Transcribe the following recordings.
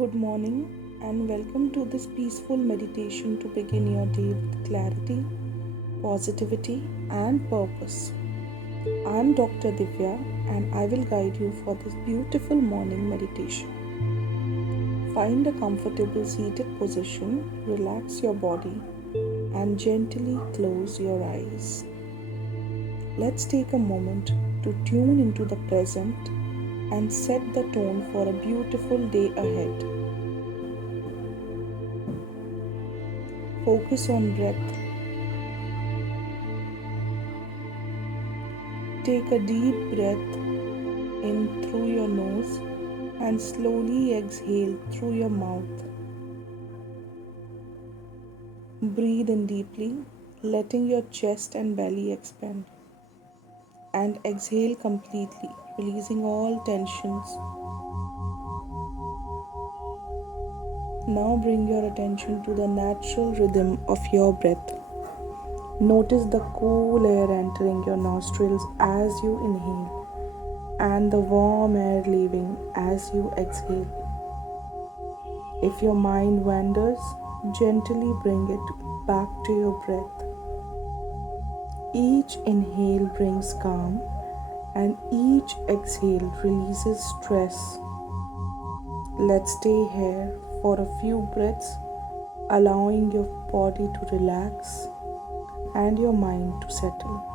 good morning, and welcome to this peaceful meditation to begin your day with clarity, positivity, and purpose. I'm Dr. Divya, and I will guide you for this beautiful morning meditation. Find a comfortable seated position, relax your body, and gently close your eyes. Let's take a moment to tune into the present and set the tone for a beautiful day ahead. Focus on breath. Take a deep breath in through your nose and slowly exhale through your mouth. Breathe in deeply, letting your chest and belly expand. And exhale completely, releasing all tensions. Now bring your attention to the natural rhythm of your breath. Notice the cool air entering your nostrils as you inhale and the warm air leaving as you exhale. If your mind wanders, gently bring it back to your breath. Each inhale brings calm and each exhale releases stress. Let's stay here for a few breaths, allowing your body to relax and your mind to settle.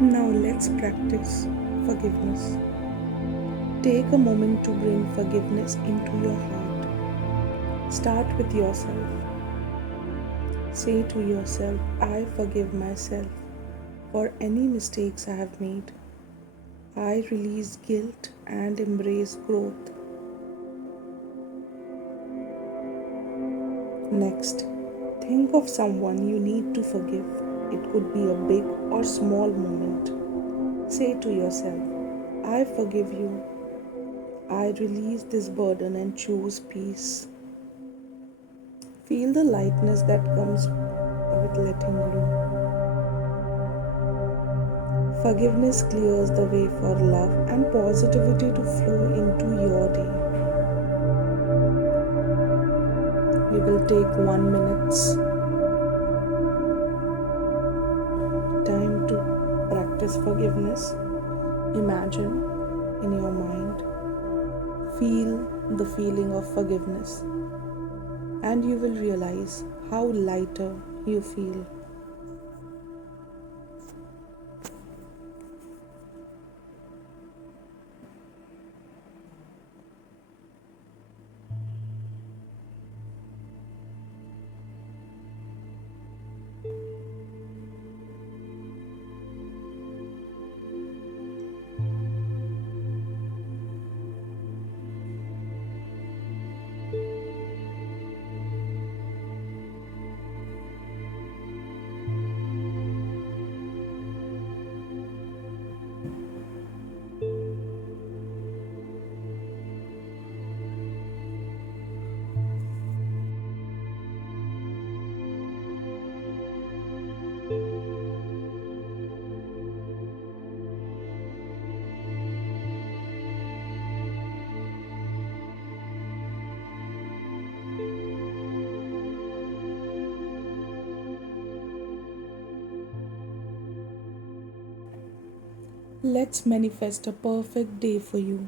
Now let's practice forgiveness. Take a moment to bring forgiveness into your heart. Start with yourself. Say to yourself, I forgive myself for any mistakes I have made. I release guilt and embrace growth. Next, think of someone you need to forgive. It could be a big or small moment. Say to yourself, I forgive you. I release this burden and choose peace. Feel the lightness that comes with letting go. Forgiveness clears the way for love and positivity to flow into your day. We will take 1 minute time to practice forgiveness. Imagine in your mind, feel the feeling of forgiveness, and you will realize how lighter you feel. Let's manifest a perfect day for you.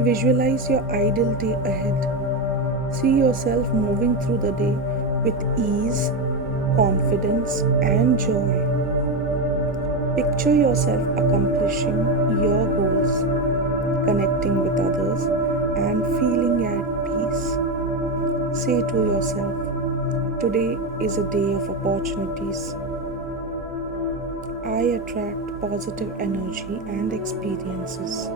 Visualize your ideal day ahead. See yourself moving through the day with ease, confidence, and joy. Picture yourself accomplishing your goals, connecting with others, and feeling at peace. Say to yourself, today is a day of opportunities. I attract positive energy and experiences.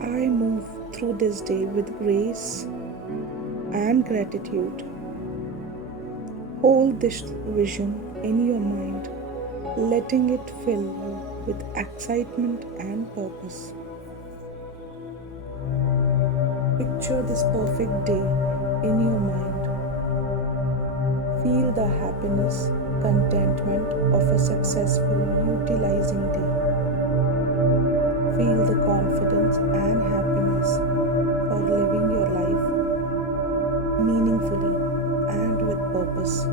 I move through this day with grace and gratitude. Hold this vision in your mind, letting it fill you with excitement and purpose. Picture this perfect day in your mind. Feel the happiness, contentment of a successful, utilizing day. Feel the confidence and happiness for living your life meaningfully and with purpose.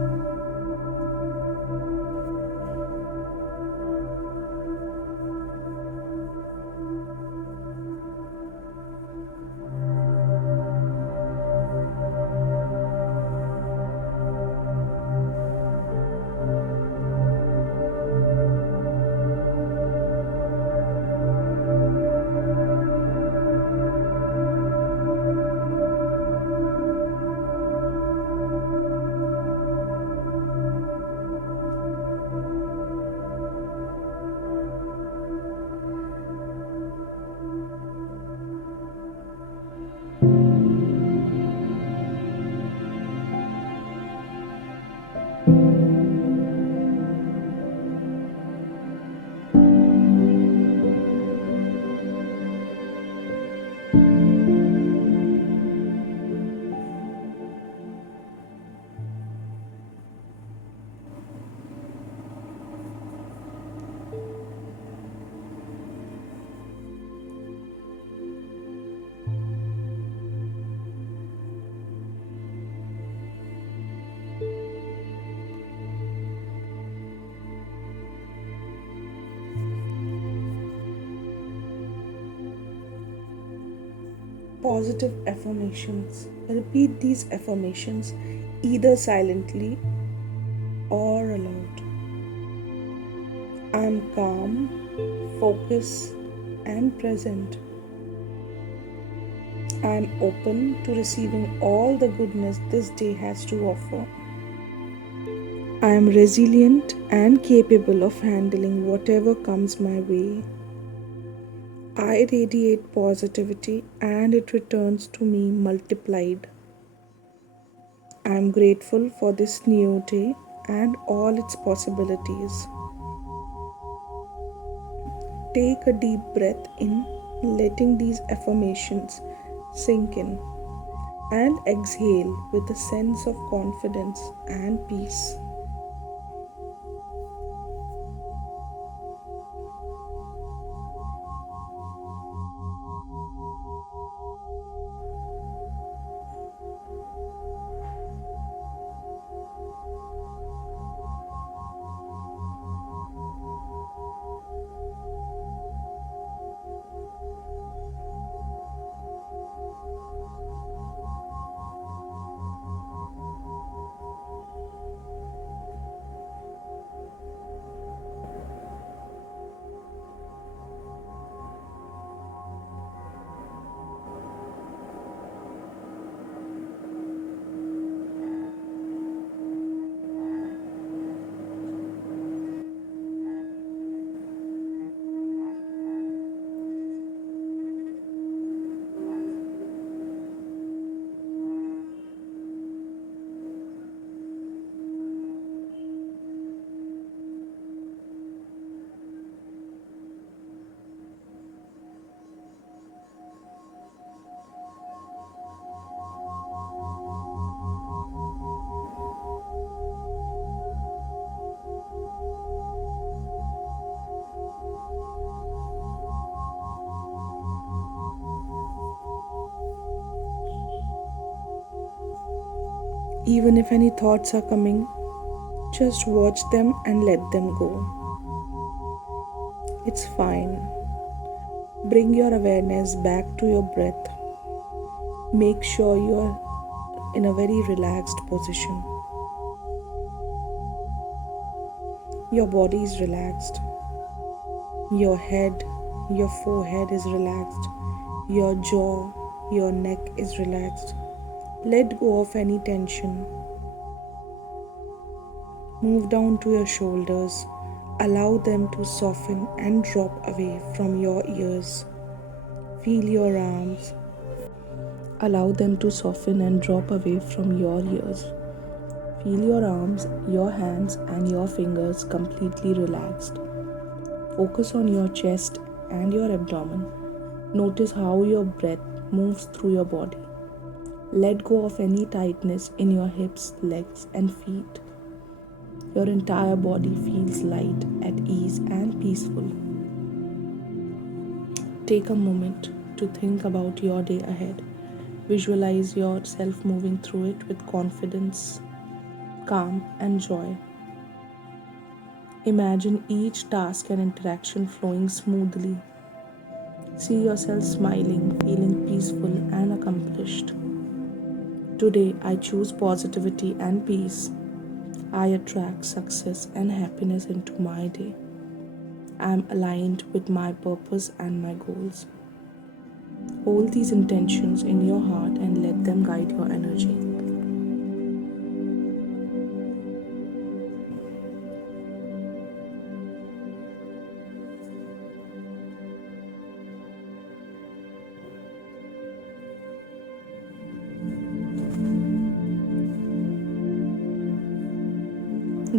Positive affirmations. Repeat these affirmations either silently or aloud. I am calm, focused, and present. I am open to receiving all the goodness this day has to offer. I am resilient and capable of handling whatever comes my way. I radiate positivity and it returns to me multiplied. I am grateful for this new day and all its possibilities. Take a deep breath in, letting these affirmations sink in, and exhale with a sense of confidence and peace. Even if any thoughts are coming, just watch them and let them go. It's fine. Bring your awareness back to your breath. Make sure you're in a very relaxed position. Your body is relaxed. Your head, your forehead is relaxed. Your jaw, your neck is relaxed. Let go of any tension. Move down to your shoulders. Allow them to soften and drop away from your ears. Feel your arms. Allow them to soften and drop away from your ears. Feel your arms, your hands, and your fingers completely relaxed. Focus on your chest and your abdomen. Notice how your breath moves through your body. Let go of any tightness in your hips, legs, and feet. Your entire body feels light, at ease, and peaceful. Take a moment to think about your day ahead. Visualize yourself moving through it with confidence, calm, and joy. Imagine each task and interaction flowing smoothly. See yourself smiling, feeling peaceful and accomplished. Today, I choose positivity and peace. I attract success and happiness into my day. I am aligned with my purpose and my goals. Hold these intentions in your heart and let them guide your energy.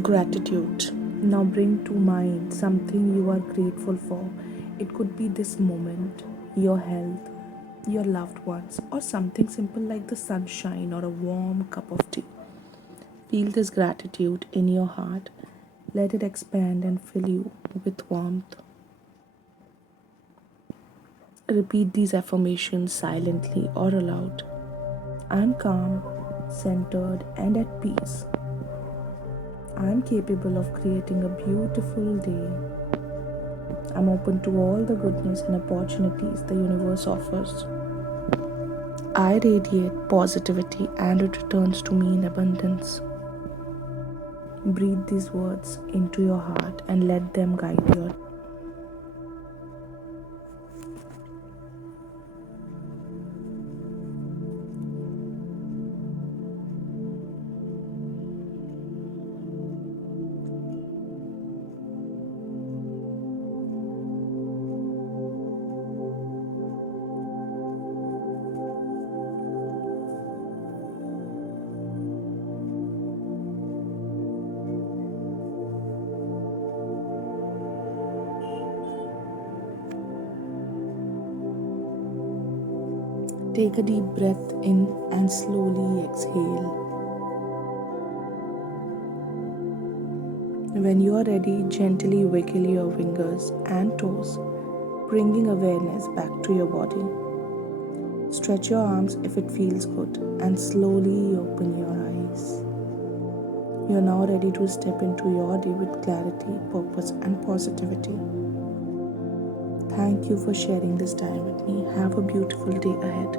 Gratitude. Now bring to mind something you are grateful for. It could be this moment, your health, your loved ones, or something simple like the sunshine or a warm cup of tea. Feel this gratitude in your heart. Let it expand and fill you with warmth. Repeat these affirmations silently or aloud. I am calm, centered, and at peace. I am capable of creating a beautiful day. I'm open to all the goodness and opportunities the universe offers. I radiate positivity and it returns to me in abundance. Breathe these words into your heart and let them guide your. Take a deep breath in and slowly exhale. When you are ready, gently wiggle your fingers and toes, bringing awareness back to your body. Stretch your arms if it feels good and slowly open your eyes. You are now ready to step into your day with clarity, purpose, and positivity. Thank you for sharing this time with me. Have a beautiful day ahead.